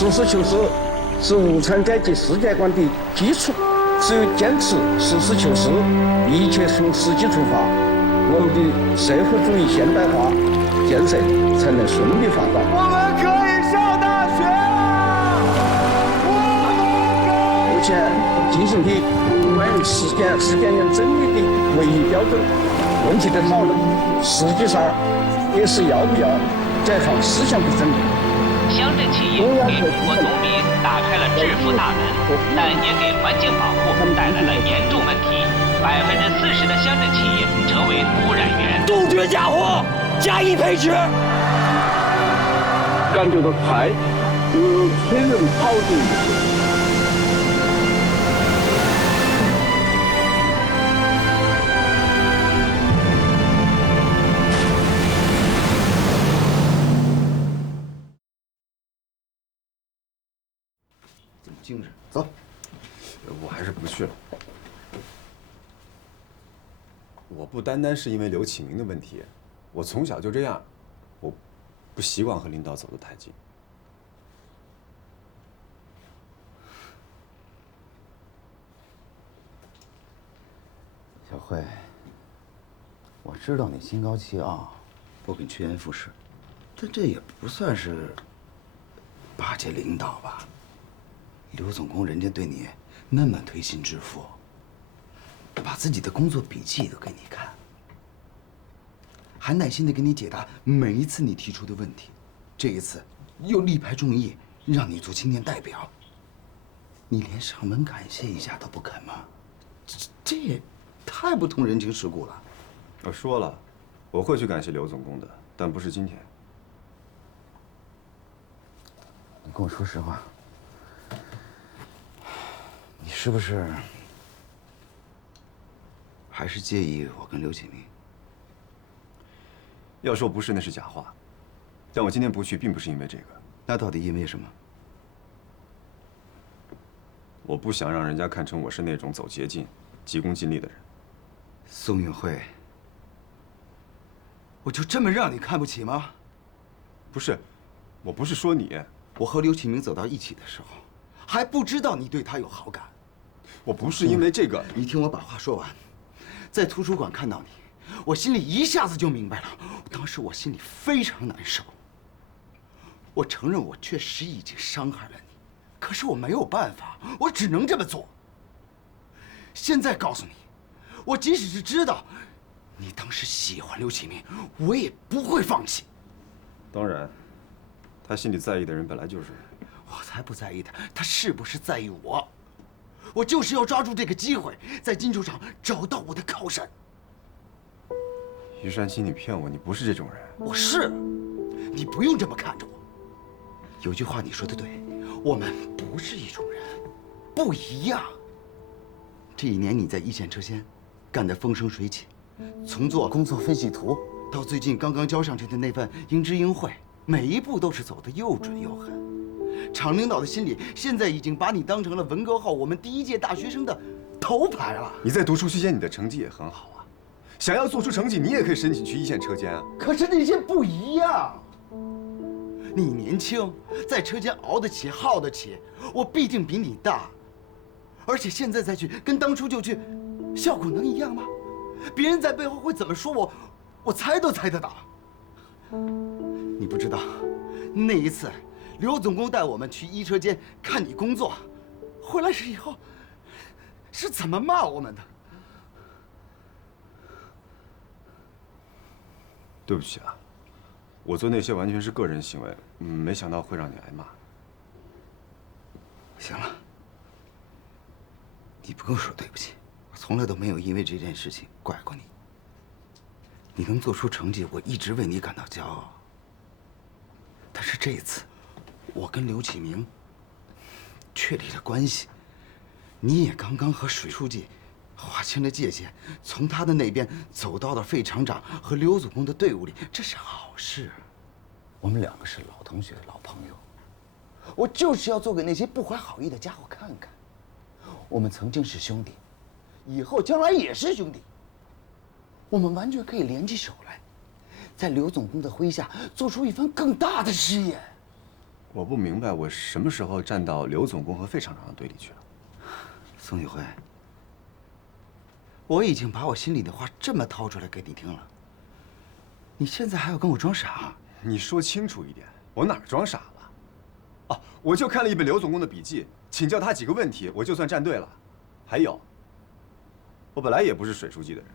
实事求是是无产阶级世界观的基础。只有坚持实事求是，一切从实际出发，我们的社会主义现代化建设才能顺利发展。我们可以上大学了！目前进行的关于实践人真理的唯一标准问题的讨论，实际上也是要不要解放思想的争议。乡镇企业给中国农民打开了致富大门，但也给环境保护带来了严重问题。40%的乡镇企业成为污染源。杜绝假货，加以培植。感觉到快，催人跑的意思。精神，走。我还是不去了。我不单单是因为刘启明的问题，我从小就这样，我不习惯和领导走得太近。小慧，我知道你心高气傲，不肯趋炎附势，但这也不算是巴结领导吧？刘总工人家对你那么推心置腹，把自己的工作笔记都给你看，还耐心地给你解答每一次你提出的问题。这一次又力排众议，让你做青年代表，你连上门感谢一下都不肯吗？这也太不通人情世故了。我说了，我会去感谢刘总工的，但不是今天。你跟我说实话，你是不是还是介意我跟刘启明？要说不是，那是假话。但我今天不去，并不是因为这个。那到底因为什么？我不想让人家看成我是那种走捷径、急功近利的人。宋运辉，我就这么让你看不起吗？不是，我不是说你。我和刘启明走到一起的时候，还不知道你对他有好感。我不是因为这个。你听我把话说完。在图书馆看到你，我心里一下子就明白了。当时我心里非常难受。我承认我确实已经伤害了你，可是我没有办法，我只能这么做。现在告诉你，我即使是知道你当时喜欢刘启明，我也不会放弃。当然，他心里在意的人本来就是。我才不在意他是不是在意我。我就是要抓住这个机会，在金球场找到我的靠山。于山西，你骗我，你不是这种人。我是，你不用这么看着我。有句话你说的对，我们不是一种人，不一样。这一年你在一线车间干得风生水起，从做工作分析图到最近刚刚交上去的那份应知应会，每一步都是走得又准又狠。厂领导的心里现在已经把你当成了文革后我们第一届大学生的头牌了。你在读书期间，你的成绩也很好啊，想要做出成绩，你也可以申请去一线车间啊。可是那些不一样。你年轻，在车间熬得起、耗得起，我毕竟比你大，而且现在再去跟当初就去，效果能一样吗？别人在背后会怎么说我，我猜都猜得到。你不知道，那一次，刘总工带我们去一车间看你工作，回来时以后，是怎么骂我们的？对不起啊。我做那些完全是个人行为，没想到会让你挨骂。行了，你不用说对不起，我从来都没有因为这件事情怪过你。你能做出成绩，我一直为你感到骄傲。但是这一次，我跟刘启明确立了关系，你也刚刚和水书记划清了界限，从他的那边走到了费厂长和刘总工的队伍里，这是好事。我们两个是老同学、老朋友，我就是要做给那些不怀好意的家伙看看，我们曾经是兄弟，以后将来也是兄弟。我们完全可以联起手来，在刘总工的麾下做出一番更大的事业。我不明白，我什么时候站到刘总工和费厂长的对立去了？宋宇辉，我已经把我心里的话这么掏出来给你听了，你现在还要跟我装傻？你说清楚一点，我哪儿装傻了？啊，我就看了一本刘总工的笔记，请教他几个问题，我就算站队了。还有，我本来也不是水书记的人。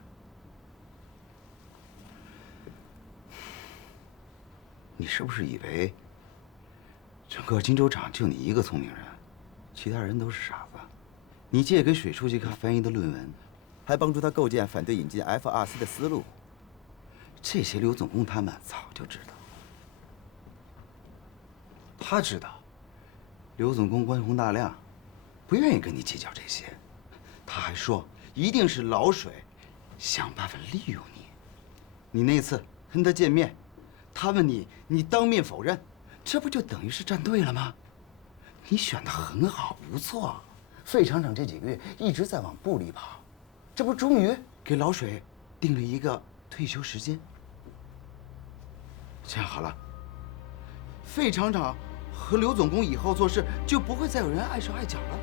你是不是以为整个荆州厂就你一个聪明人，其他人都是傻子？你借给水书记看翻译的论文，还帮助他构建反对引进 FRC 的思路，这些刘总工他们早就知道。他知道，刘总工宽宏大量，不愿意跟你计较这些。他还说一定是老水想办法利用你。你那次跟他见面，他问你，你当面否认，这不就等于是站队了吗？你选的很好，不错。费厂长这几个月一直在往部里跑，这不终于给老水定了一个退休时间。这样好了，费厂长和刘总工以后做事就不会再有人碍手碍脚了。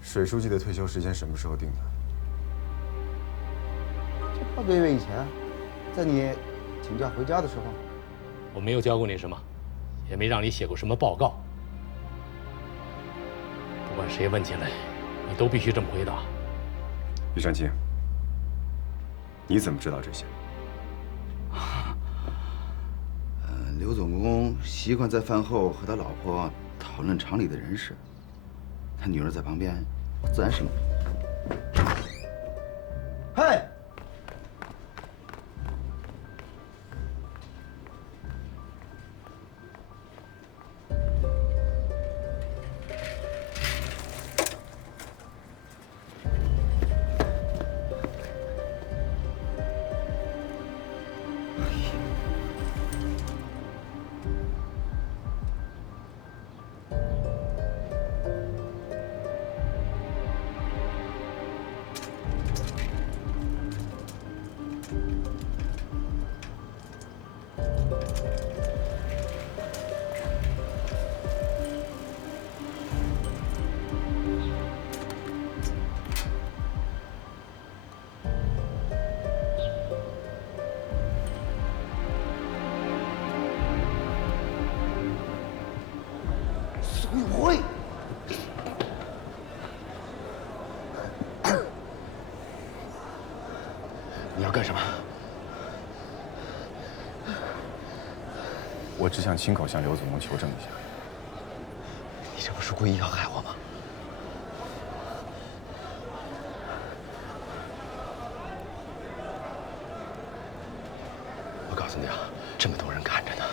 水书记的退休时间什么时候定的？这半个月以前，在你请假回家的时候。我没有教过你什么，也没让你写过什么报告。不管谁问起来，你都必须这么回答。余长青，你怎么知道这些？刘总工习惯在饭后和他老婆讨论厂里的人事，他女儿在旁边，自然是。嗨！宋辉，你要干什么？我只想亲口向刘总工求证一下。你这不是故意要害我吗？我告诉你啊，这么多人看着呢，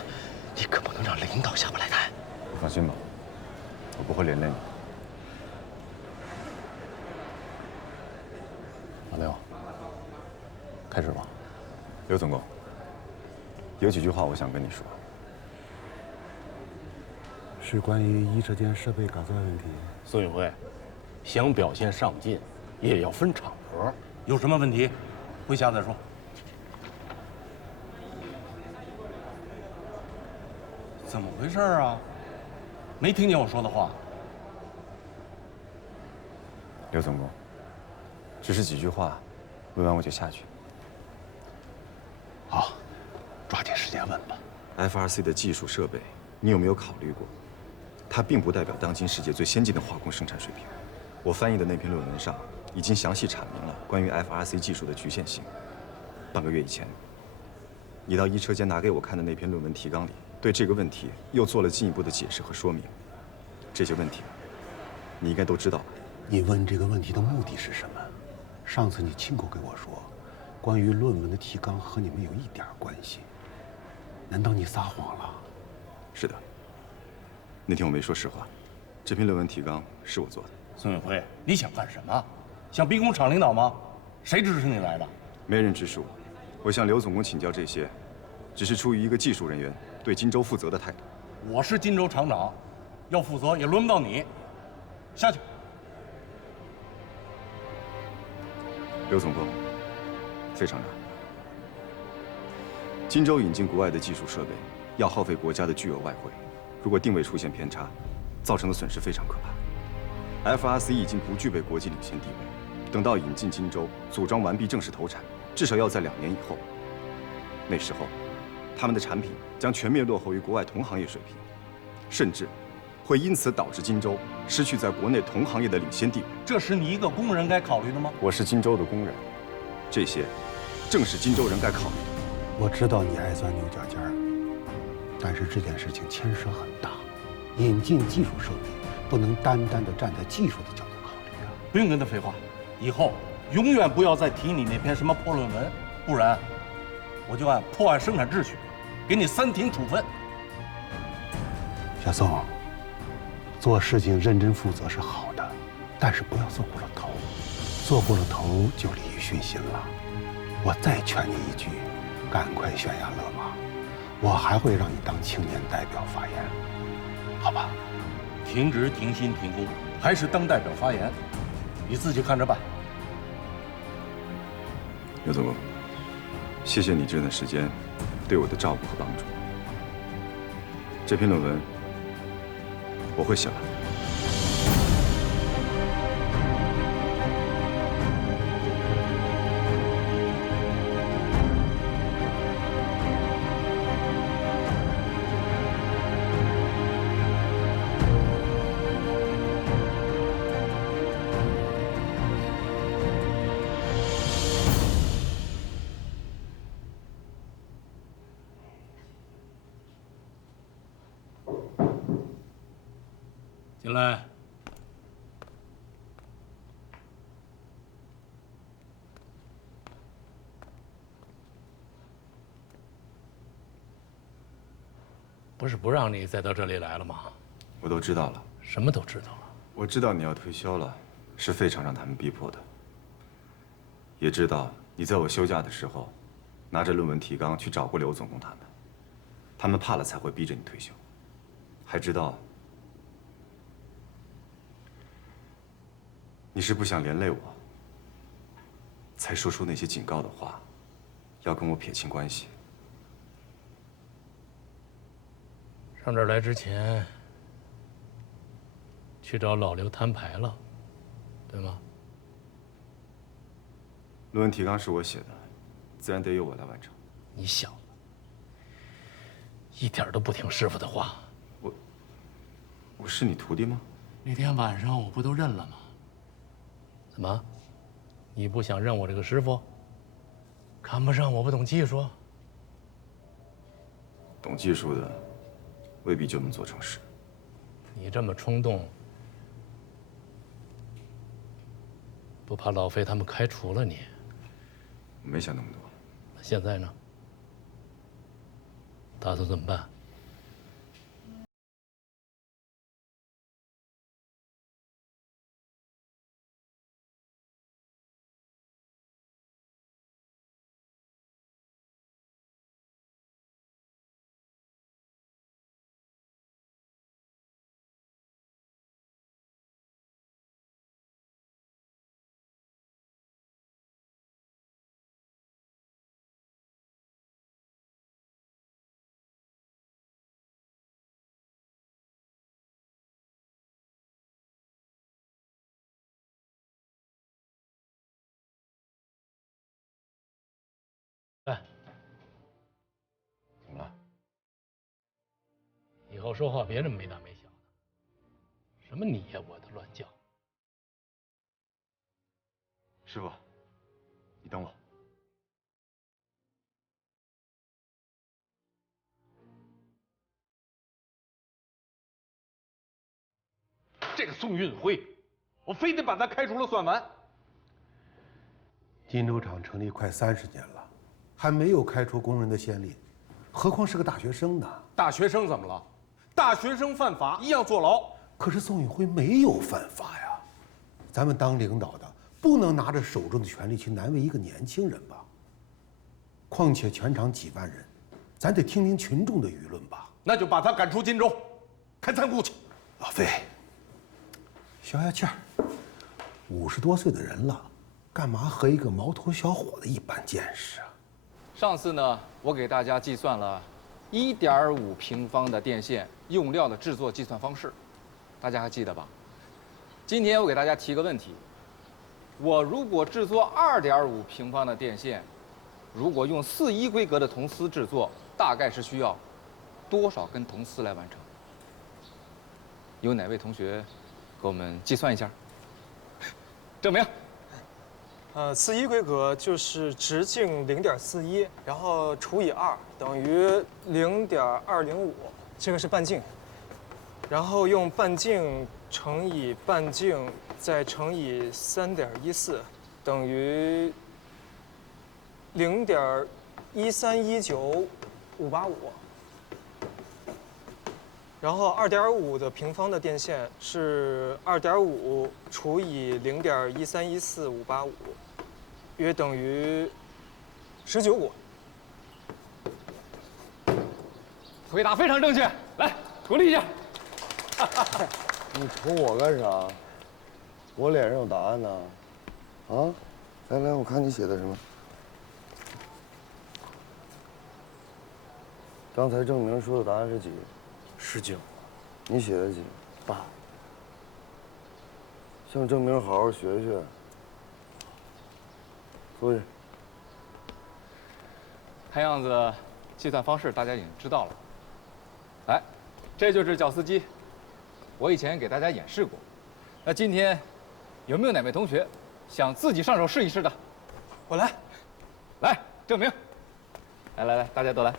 你可不能让领导下不来台。你放心吧，我不会连累你。老刘，开始吧。刘总工，有几句话我想跟你说。是关于一车间设备改造问题。孙宇辉，想表现上进，也要分场合。有什么问题，回家再说。怎么回事啊？没听见我说的话。刘总工，只是几句话，问完我就下去。好，抓紧时间问吧。FRC 的技术设备，你有没有考虑过？它并不代表当今世界最先进的化工生产水平。我翻译的那篇论文上已经详细阐明了关于 FRC 技术的局限性。半个月以前，你到一车间拿给我看的那篇论文提纲里，对这个问题又做了进一步的解释和说明。这些问题，你应该都知道吧？你问这个问题的目的是什么？上次你亲口跟我说，关于论文的提纲和你们有一点关系。难道你撒谎了？是的。那天我没说实话，这篇论文提纲是我做的。孙宇辉，你想干什么？想逼宫厂领导吗？谁支持你来的？没人指使我，我向刘总工请教这些，只是出于一个技术人员对荆州负责的态度。我是荆州厂长，要负责也轮不到你。下去。刘总工，费厂长，荆州引进国外的技术设备，要耗费国家的巨额外汇，如果定位出现偏差，造成的损失非常可怕。FRC 已经不具备国际领先地位，等到引进荆州、组装完毕正式投产，至少要在2年以后。那时候，他们的产品将全面落后于国外同行业水平，甚至会因此导致荆州失去在国内同行业的领先地位。这是你一个工人该考虑的吗？我是荆州的工人，这些正是荆州人该考虑的。我知道你爱钻牛角尖儿，但是这件事情牵涉很大，引进技术设备不能单单的站在技术的角度考虑啊。不用跟他废话，以后永远不要再提你那篇什么破论文，不然我就按破坏生产秩序，给你3庭处分。小宋，做事情认真负责是好的，但是不要做过了头，做过了头就利欲熏心了。我再劝你一句，赶快悬崖勒马，我还会让你当青年代表发言，好吧？停职、停薪、停工，还是当代表发言，你自己看着办。刘总工，谢谢你这段时间对我的照顾和帮助。这篇论文我会写完。进来。不是不让你再到这里来了吗？我都知道了。什么都知道了。我知道你要退休了，是费常让他们逼迫的。也知道你在我休假的时候，拿着论文提纲去找过刘总工他们怕了才会逼着你退休。还知道你是不想连累我，才说出那些警告的话，要跟我撇清关系。上这儿来之前，去找老刘摊牌了，对吗？论文提纲是我写的，自然得由我来完成。你小子，一点都不听师傅的话。我是你徒弟吗？那天晚上我不都认了吗？怎么，你不想认我这个师傅？看不上我不懂技术？懂技术的未必就能做成事。你这么冲动，不怕老费他们开除了你？我没想那么多。那现在呢？打算怎么办？哎，怎么了？以后说话别这么没大没小的，什么你呀我的乱叫。师傅，你等我。这个宋运辉，我非得把他开除了算完。金州厂成立快30年了，还没有开除工人的先例，何况是个大学生呢？大学生怎么了？大学生犯法一样坐牢。可是宋运辉没有犯法呀。咱们当领导的不能拿着手中的权力去难为一个年轻人吧？况且全厂几万人，咱得听听群众的舆论吧。那就把他赶出荆州，开仓库去。老费，消消气儿，50多岁的人了，干嘛和一个毛头小伙子一般见识啊？上次呢，我给大家计算了1.5平方的电线用料的制作计算方式，大家还记得吧？今天我给大家提个问题：我如果制作2.5平方的电线，如果用4:1规格的铜丝制作，大概是需要多少根铜丝来完成？有哪位同学给我们计算一下？证明。 4:1规格就是直径0.41，然后除以2等于0.205，这个是半径。然后用半径乘以半径再乘以3.14，等于0.1319585。然后2.5的平方的电线是2.5除以0.1314585。 约等于19股。回答非常正确，来鼓励一下。你瞅我干啥？我脸上有答案呢。啊，来来，我看你写的什么。刚才郑明说的答案是几？19。你写的几？8。向郑明好好学学。 坐下。看样子，计算方式大家已经知道了。来，这就是绞丝机，我以前给大家演示过。那今天有没有哪位同学想自己上手试一试的？我来。来，证明。来来来，大家都来。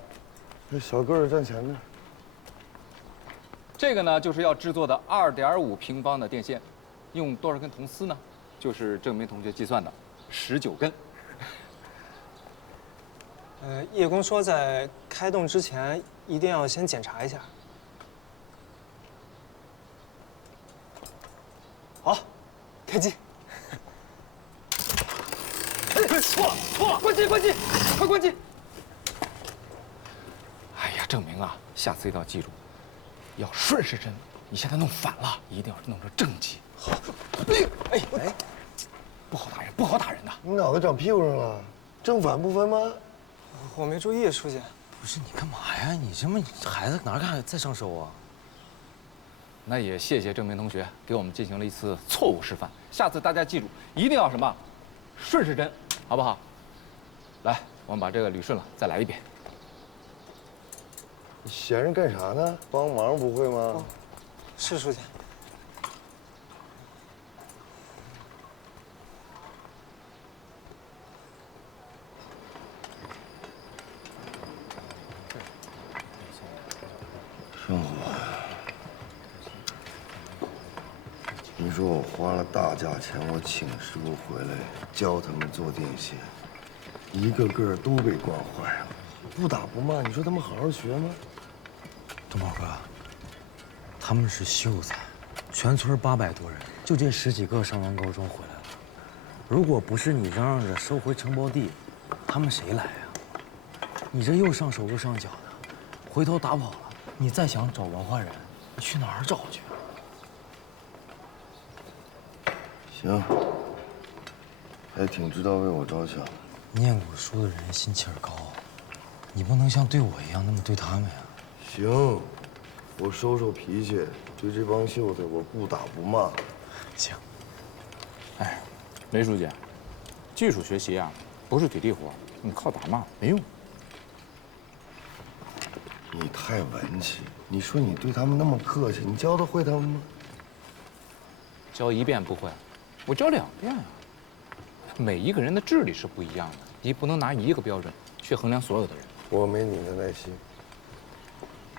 这小个儿站前面。这个呢，就是要制作的2.5平方的电线，用多少根铜丝呢？就是郑明同学计算的19根。 叶工说在开动之前一定要先检查一下。好，开机。错了，关机，快关机！哎呀，郑明啊，下次一定要记住，要顺时针。你现在弄反了，一定要弄成正极。好。哎，不好打人的。你脑袋长屁股上了，正反不分吗？ 我没注意，书记。不是你干嘛呀？你这么孩子哪敢再上手啊？那也谢谢郑明同学给我们进行了一次错误示范。下次大家记住，一定要什么，顺时针，好不好？来，我们把这个捋顺了，再来一遍。你闲着干啥呢？帮忙不会吗？是书记。 生活呀，你说我花了大价钱，我请师傅回来教他们做电线，一个个都被惯坏了，不打不骂，你说他们好好学吗？东宝哥，他们是秀才，全村800多人，就这10几个上完高中回来了。如果不是你嚷嚷着收回承包地，他们谁来呀？你这又上手又上脚的，回头打跑了。 你再想找文化人，你去哪儿找去啊？行，还挺知道为我着想。念过书的人心气儿高，你不能像对我一样那么对他们呀。行，我收收脾气，对这帮秀才我不打不骂。行。哎，雷书记，技术学习啊，不是体力活，你靠打骂没用。 你太文气，你说你对他们那么客气，你教得会他们吗？教1遍不会，我教2遍啊。每一个人的智力是不一样的，你不能拿一个标准去衡量所有的人。我没你的耐心。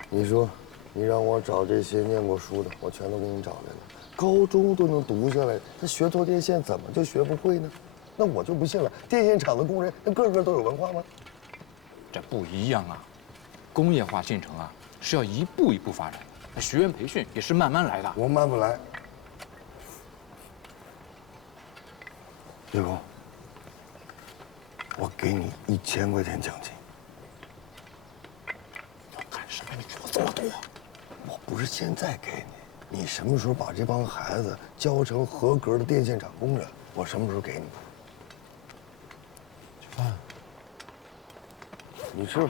你说，你让我找这些念过书的，我全都给你找来了。高中都能读下来，那学做电线怎么就学不会呢？那我就不信了，电线厂的工人那个个都有文化吗？这不一样啊。 工业化进程啊，是要一步一步发展，那学员培训也是慢慢来的。我慢不来。叶工，我给你1000块钱奖金。要干什么？你给我这么多？我不是现在给你，你什么时候把这帮孩子教成合格的电线厂工人，我什么时候给你。吃饭。你吃吧。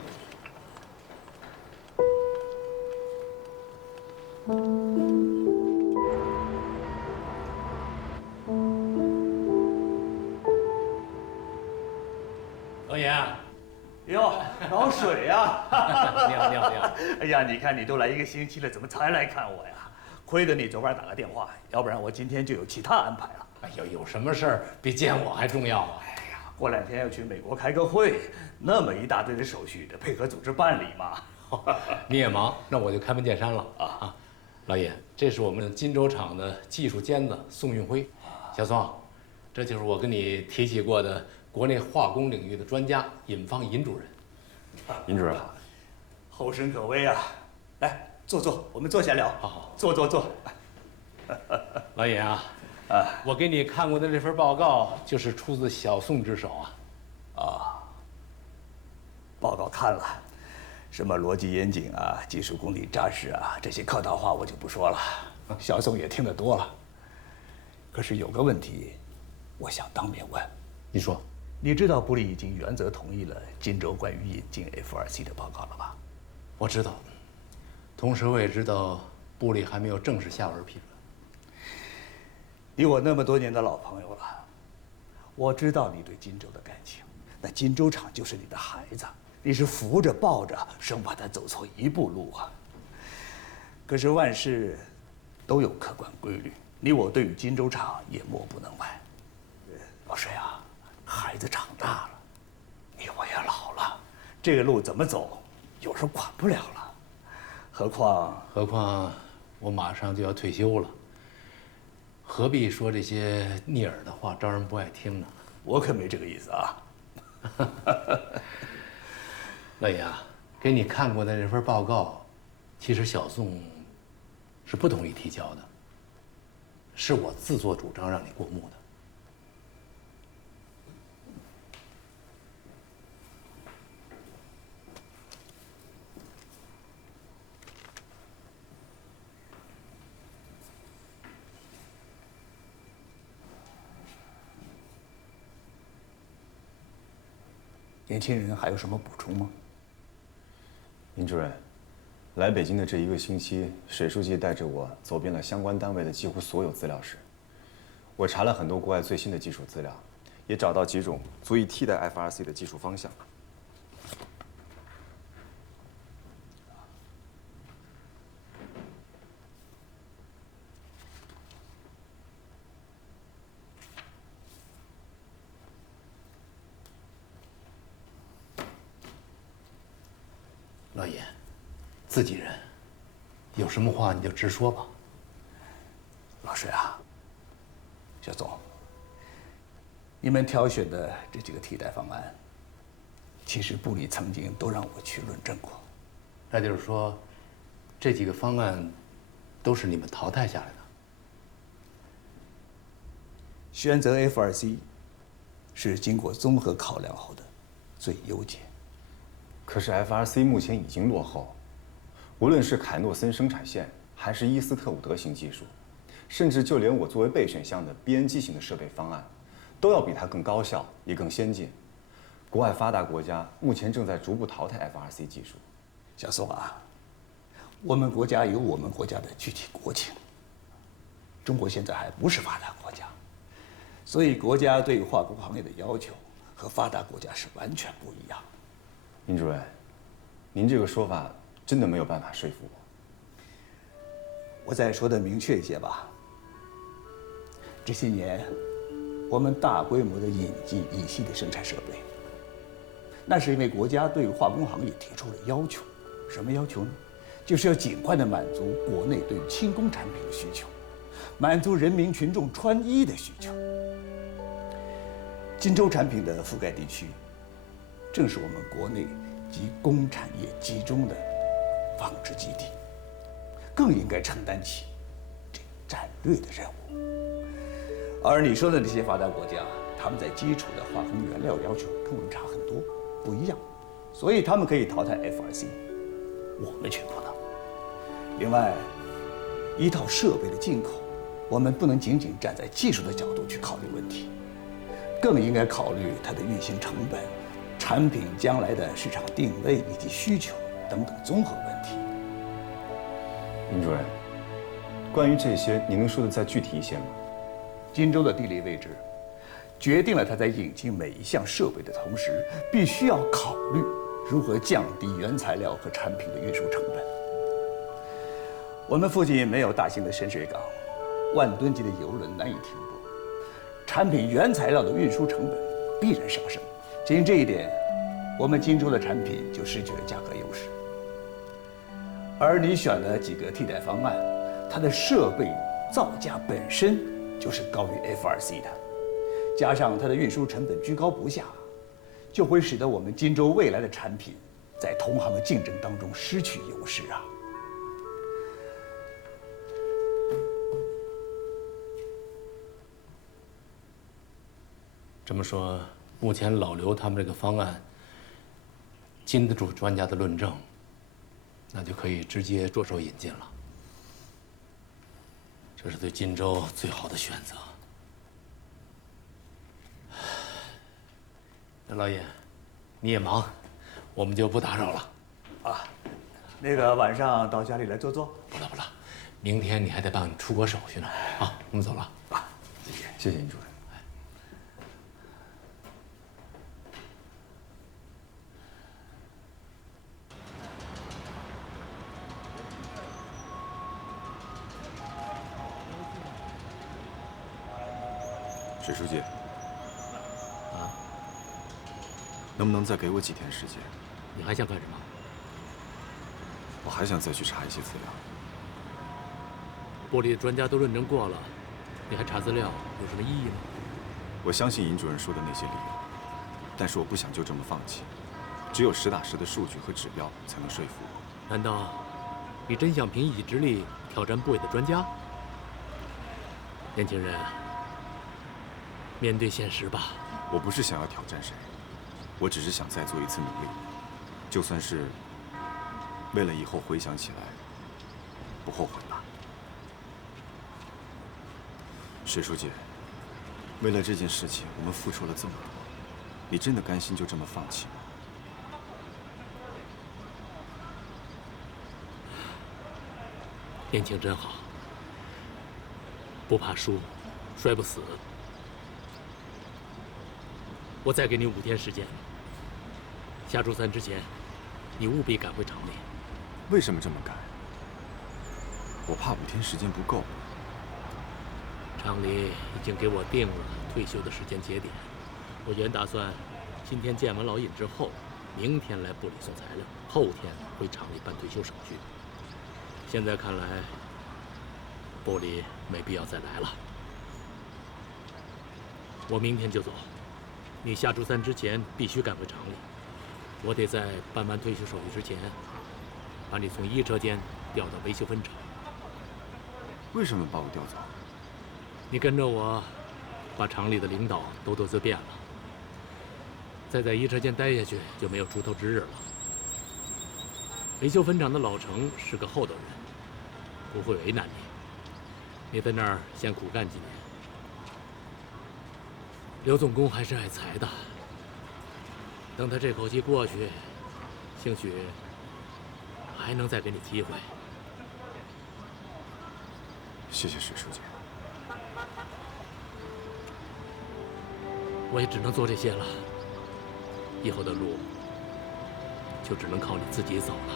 老爷，哟，老水呀！你好，你好，你好。哎呀，你看你都来1个星期了，怎么才来看我呀？亏得你昨晚打个电话，要不然我今天就有其他安排了。哎呦，有什么事儿比见我还重要啊？哎呀，过2天要去美国开个会，那么一大堆的手续得配合组织办理嘛。你也忙，那我就开门见山了啊！老爷，这是我们金州厂的技术尖子宋运辉，小宋，这就是我跟你提起过的国内化工领域的专家尹芳尹主任。尹主任，后生可畏啊！来坐坐，我们坐下聊。好，坐。老尹啊，我给你看过的这份报告就是出自小宋之手啊。报告看了，什么逻辑严谨啊，技术功底扎实啊，这些客套话我就不说了，小宋也听得多了。可是有个问题，我想当面问。你说，你知道部里已经原则同意了荆州关于引进 F2C 的报告了吧？我知道，同时我也知道部里还没有正式下文批准。你我那么多年的老朋友了，我知道你对荆州的感情，那荆州厂就是你的孩子，你是扶着抱着，生怕他走错一步路啊。可是万事都有客观规律，你我对于荆州厂也莫不能外。老水啊，孩子长大了，你我也老了，这个路怎么走，有时候管不了了。何况我马上就要退休了，何必说这些逆耳的话，招人不爱听呢？我可没这个意思啊。老爷啊，给你看过的这份报告，其实小宋是不同意提交的，是我自作主张让你过目的。年轻人还有什么补充吗？尹主任，来北京的这1个星期，水书记带着我走遍了相关单位的几乎所有资料室。我查了很多国外最新的技术资料，也找到几种足以替代 FRC 的技术方向。老爷，自己人，有什么话你就直说吧。老水啊，小总，你们挑选的这几个替代方案，其实部里曾经都让我去论证过。那就是说，这几个方案都是你们淘汰下来的。选择 F2C 是经过综合考量后的最优解。可是 FRC 目前已经落后，无论是凯诺森生产线，还是伊斯特伍德型技术，甚至就连我作为备选项的 BNG 型的设备方案，都要比它更高效，也更先进。国外发达国家目前正在逐步淘汰 FRC 技术。小宋啊，我们国家有我们国家的具体国情。中国现在还不是发达国家，所以国家对化工行业的要求和发达国家是完全不一样。尹主任，您这个说法真的没有办法说服我。我再说的明确一些吧。这些年，我们大规模的引进乙烯的生产设备，那是因为国家对化工行业提出了要求。什么要求呢？就是要尽快的满足国内对轻工产品的需求，满足人民群众穿衣的需求。荆州产品的覆盖地区，正是我们国内及工产业集中的纺织基地，更应该承担起这战略的任务。而你说的那些发达国家，他们在基础的化工原料要求跟我们差很多，不一样，所以他们可以淘汰 F2C， 我们却不能。另外，一套设备的进口，我们不能仅仅站在技术的角度去考虑问题，更应该考虑它的运行成本、产品将来的市场定位以及需求等等综合问题。尹主任，关于这些，您能说的再具体一些吗？荆州的地理位置，决定了它在引进每一项设备的同时，必须要考虑如何降低原材料和产品的运输成本。我们附近没有大型的深水港，万吨级的油轮难以停泊，产品原材料的运输成本必然上升。仅因这一点，我们荆州的产品就失去了价格优势。而你选的几个替代方案，它的设备造价本身就是高于 FRC 的，加上它的运输成本居高不下，就会使得我们荆州未来的产品在同行的竞争当中失去优势啊。这么说，目前老刘他们这个方案经得住专家的论证，那就可以直接着手引进了。这是对荆州最好的选择。那老爷，你也忙，我们就不打扰了。啊，那个晚上到家里来坐坐。不了，明天你还得办出国手续呢。好，我们走了。啊，谢谢尹主任。水书记，能不能再给我几天时间？你还想干什么？我还想再去查一些资料。玻璃专家都论证过了，你还查资料有什么意义呢？我相信尹主任说的那些理由，但是我不想就这么放弃。只有实打实的数据和指标才能说服我。难道你真想凭一己之力挑战部委的专家？年轻人，面对现实吧。我不是想要挑战谁，我只是想再做一次努力，就算是为了以后回想起来不后悔吧。水书记，为了这件事情，我们付出了这么多，你真的甘心就这么放弃吗？年轻真好，不怕输，摔不死。我再给你5天时间，下周3之前，你务必赶回厂里。为什么这么赶？我怕5天时间不够。厂里已经给我定了退休的时间节点，我原打算今天见完老尹之后，明天来部里送材料，后天回厂里办退休手续。现在看来，部里没必要再来了。我明天就走，你下周3之前必须赶回厂里。我得在办完退休手续之前，把你从1车间调到维修分厂。为什么把我调走？你跟着我，把厂里的领导都得罪遍了。再在1车间待下去，就没有出头之日了。维修分厂的老程是个厚道人，不会为难你。你在那儿先苦干几年。刘总工还是爱财的，等他这口气过去，兴许还能再给你机会。谢谢水书记。我也只能做这些了，以后的路就只能靠你自己走了。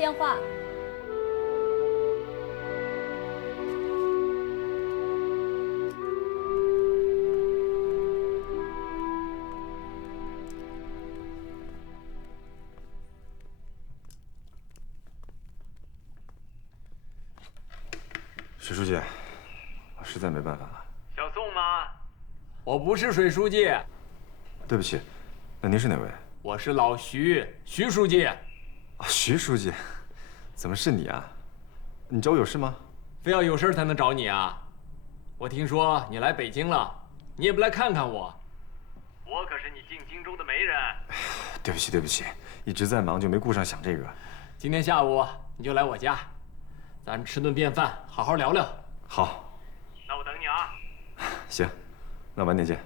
电话。水书记，我实在没办法了。小宋吗？我不是水书记。对不起，那您是哪位？我是老徐，徐书记。徐书记，怎么是你啊？你找我有事吗？非要有事才能找你啊？我听说你来北京了，你也不来看看我。我可是你进京州的媒人。对不起，对不起，一直在忙，就没顾上想这个。今天下午你就来我家，咱吃顿便饭，好好聊聊。好。那我等你啊。行，那晚点见。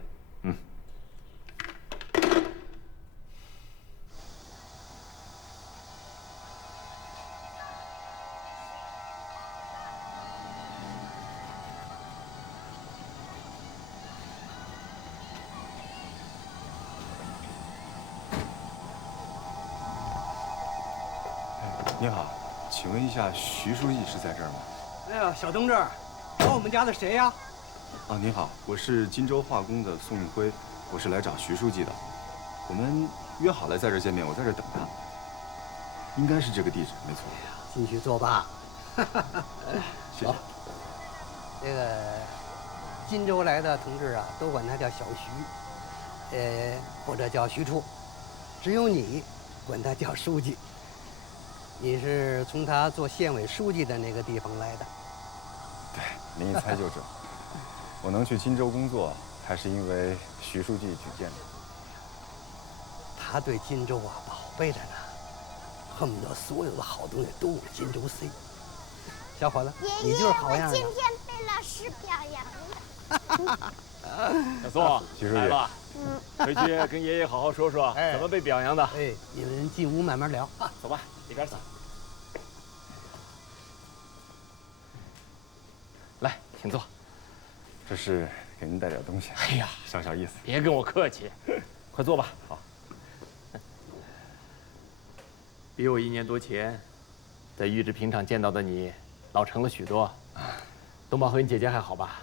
你好，请问一下，徐书记是在这儿吗？哎呀，小同志，找我们家的谁呀？啊，您好，我是金州化工的宋运辉，我是来找徐书记的。我们约好了在这儿见面，我在这儿等他。应该是这个地址，没错。进去坐吧。谢谢。这个金州来的同志啊，都管他叫小徐，或者叫徐处，只有你管他叫书记。你是从他做县委书记的那个地方来的。对，您一猜就准。我能去金州工作，还是因为徐书记举荐的。他对金州啊宝贝着呢，恨不得所有的好东西都往金州塞。小伙子，你就是好样的。爷爷，我今天被老师表扬了。小宋，徐书记来了。回去跟爷爷好好说说怎么被表扬的。哎，你们进屋慢慢聊啊。走吧，一边走。来，请坐。这是给您带点东西。哎呀，小小意思。别跟我客气，快坐吧。好。比我1年多前在玉制品厂见到的你老成了许多。东宝和你姐姐还好吧？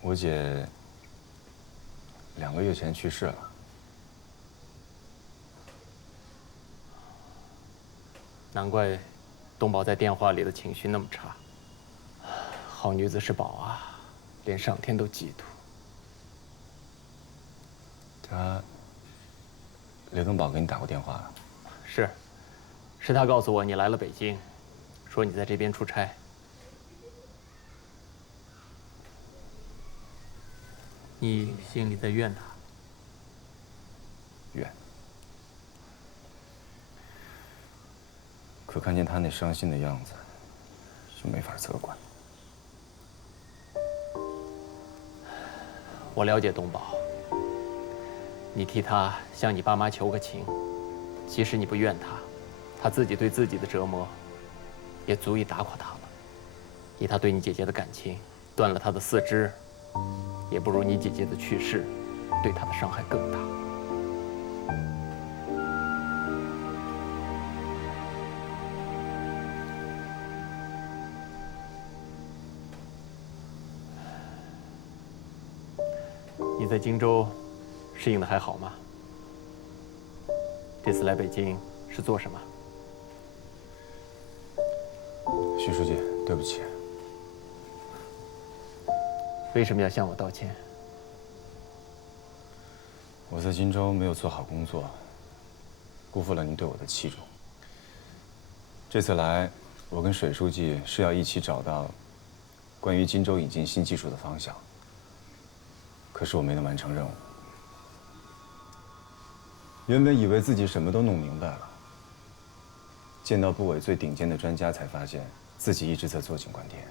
我姐2个月前去世了。难怪东宝在电话里的情绪那么差。好女子是宝啊，连上天都嫉妒。刘东宝给你打过电话了？是他告诉我你来了北京，说你在这边出差。你心里在怨他？怨。可看见他那伤心的样子，就没法责怪。我了解东宝，你替他向你爸妈求个情，即使你不怨他，他自己对自己的折磨，也足以打垮他了。以他对你姐姐的感情，断了他的4肢，也不如你姐姐的去世对他的伤害更大。你在荆州适应的还好吗？这次来北京是做什么？徐书记，对不起。为什么要向我道歉？我在荆州没有做好工作，辜负了您对我的器重。这次来，我跟水书记是要一起找到关于荆州引进新技术的方向。可是我没能完成任务。原本以为自己什么都弄明白了，见到部委最顶尖的专家，才发现自己一直在坐井观天。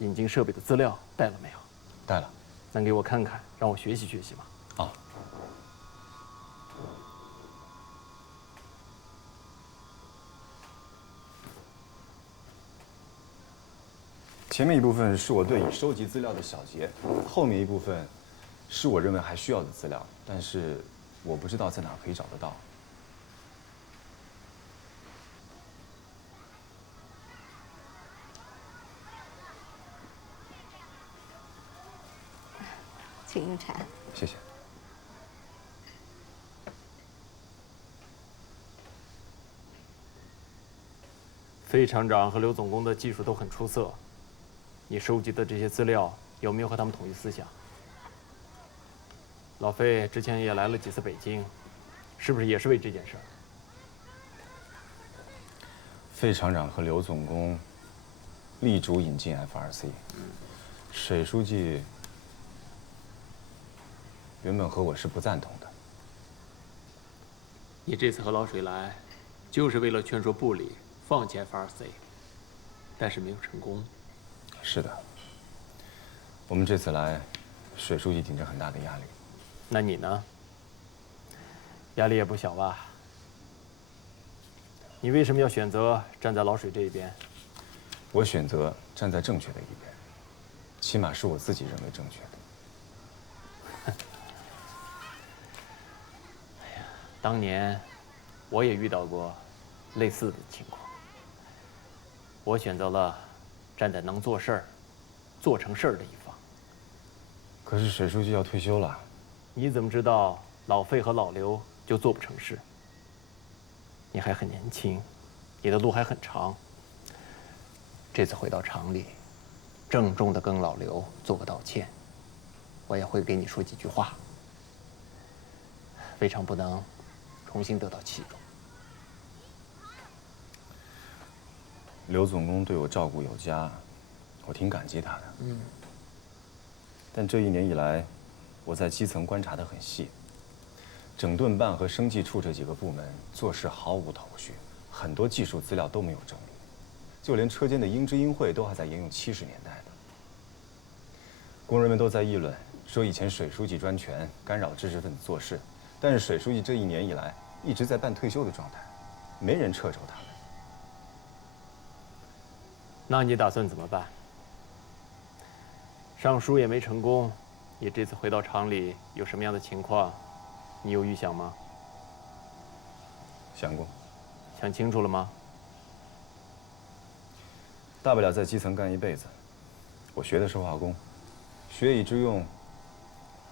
引进设备的资料带了没有？带了。能给我看看，让我学习学习吗？啊。前面一部分是我对已收集资料的小结，后面一部分是我认为还需要的资料，但是我不知道在哪可以找得到。请用茶。谢谢。费厂长和刘总工的技术都很出色，你收集的这些资料有没有和他们统一思想？老费之前也来了几次北京，是不是也是为这件事儿？费厂长和刘总工力主引进 FRC，水书记原本和我是不赞同的。你这次和老水来，就是为了劝说部里放弃 FRC， 但是没有成功。是的，我们这次来，水书记顶着很大的压力。那你呢？压力也不小吧？你为什么要选择站在老水这一边？我选择站在正确的一边，起码是我自己认为正确的。哎呀，当年我也遇到过类似的情况。我选择了站在能做事儿、做成事儿的一方。可是水书记要退休了。你怎么知道老费和老刘就做不成事？你还很年轻，你的路还很长。这次回到厂里，郑重地跟老刘做个道歉，我也会给你说几句话。非常不能重新得到器重。刘总工对我照顾有加，我挺感激他的。但这1年以来，我在基层观察得很细，整顿办和生技处这几个部门做事毫无头绪，很多技术资料都没有整理，就连车间的应知应会都还在沿用70年代的。工人们都在议论，说以前水书记专权，干扰知识分子做事，但是水书记这1年以来一直在半退休的状态，没人掣肘他们。那你打算怎么办？上书也没成功，你这次回到厂里有什么样的情况，你有预想吗？想过。想清楚了吗？大不了在基层干一辈子，我学的是化工，学以致用，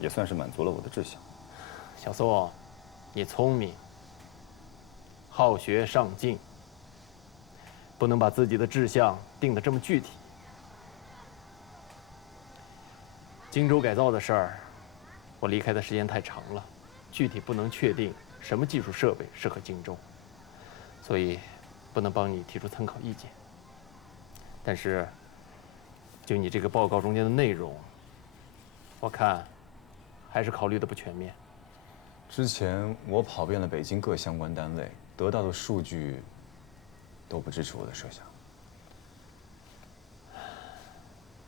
也算是满足了我的志向。小宋，你聪明，好学上进，不能把自己的志向定得这么具体。荆州改造的事儿，我离开的时间太长了，具体不能确定什么技术设备适合荆州，所以不能帮你提出参考意见。但是，就你这个报告中间的内容，我看还是考虑的不全面。之前我跑遍了北京各相关单位，得到的数据都不支持我的设想。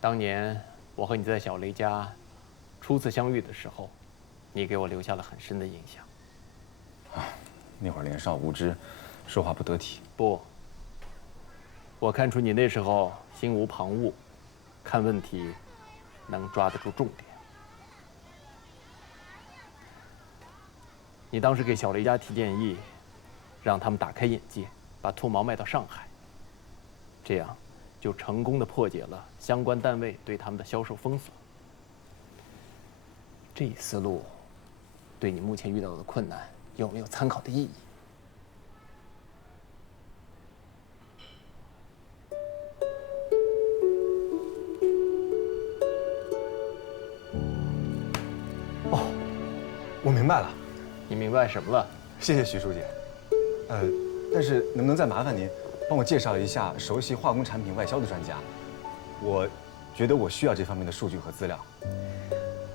当年我和你在小雷家初次相遇的时候，你给我留下了很深的印象。那会儿年少无知，说话不得体。不，我看出你那时候心无旁骛，看问题能抓得住重点。你当时给小雷家提建议，让他们打开眼界，把兔毛卖到上海，这样就成功地破解了相关单位对他们的销售封锁。这一思路对你目前遇到的困难有没有参考的意义？哦，我明白了。你明白什么了？谢谢徐书记。但是能不能再麻烦您，帮我介绍一下熟悉化工产品外销的专家？我觉得我需要这方面的数据和资料。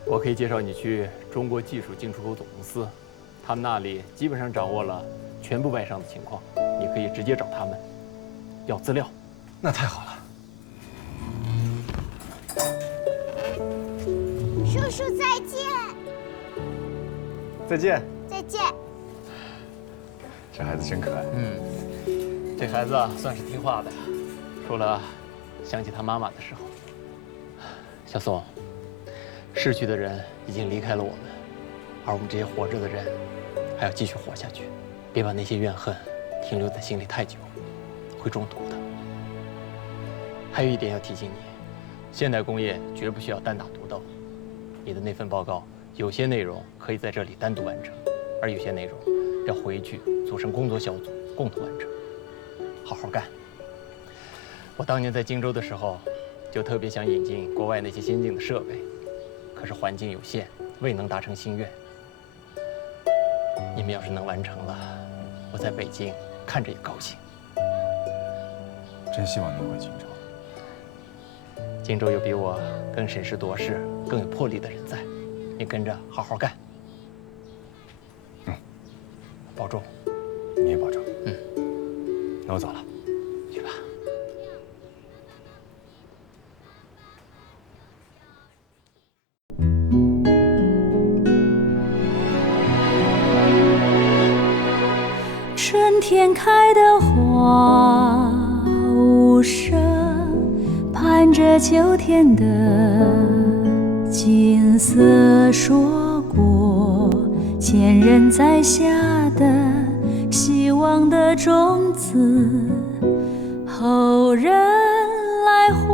我可以介绍你去中国技术进出口总公司，他们那里基本上掌握了全部外商的情况，你可以直接找他们要资料。那太好了。叔叔再见。再见。再见。这孩子真可爱。这孩子算是听话的，除了想起他妈妈的时候。小宋，逝去的人已经离开了我们，而我们这些活着的人，还要继续活下去，别把那些怨恨停留在心里太久，会中毒的。还有一点要提醒你，现代工业绝不需要单打独斗。你的那份报告有些内容可以在这里单独完成，而有些内容要回去组成工作小组共同完成。好好干。我当年在荆州的时候，就特别想引进国外那些先进的设备，可是环境有限，未能达成心愿。你们要是能完成了，我在北京看着也高兴。真希望您回荆州。荆州有比我更审时度势、更有魄力的人在，你跟着好好干。保重。你也保重。那我走了。去吧。春天开的花无声，盼着秋天的金色说过，前人栽下的希望的种子，后人来获。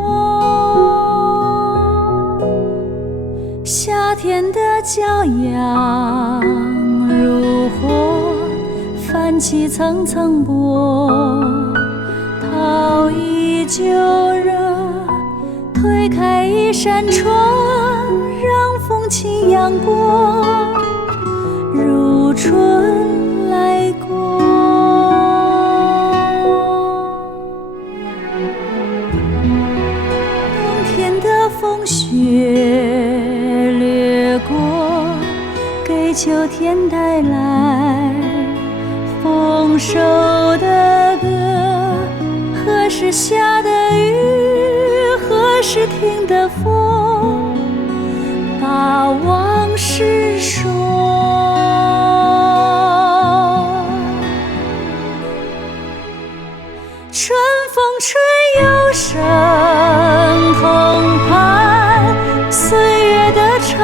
夏天的骄阳如火，泛起层层波，陶依旧热，推开一扇窗，让风轻扬过，如春来过。冬天的风雪掠过，给秋天带来丰收的歌。何时下的雨，何时停的风，把往事说。春风吹又生，同盼岁月的长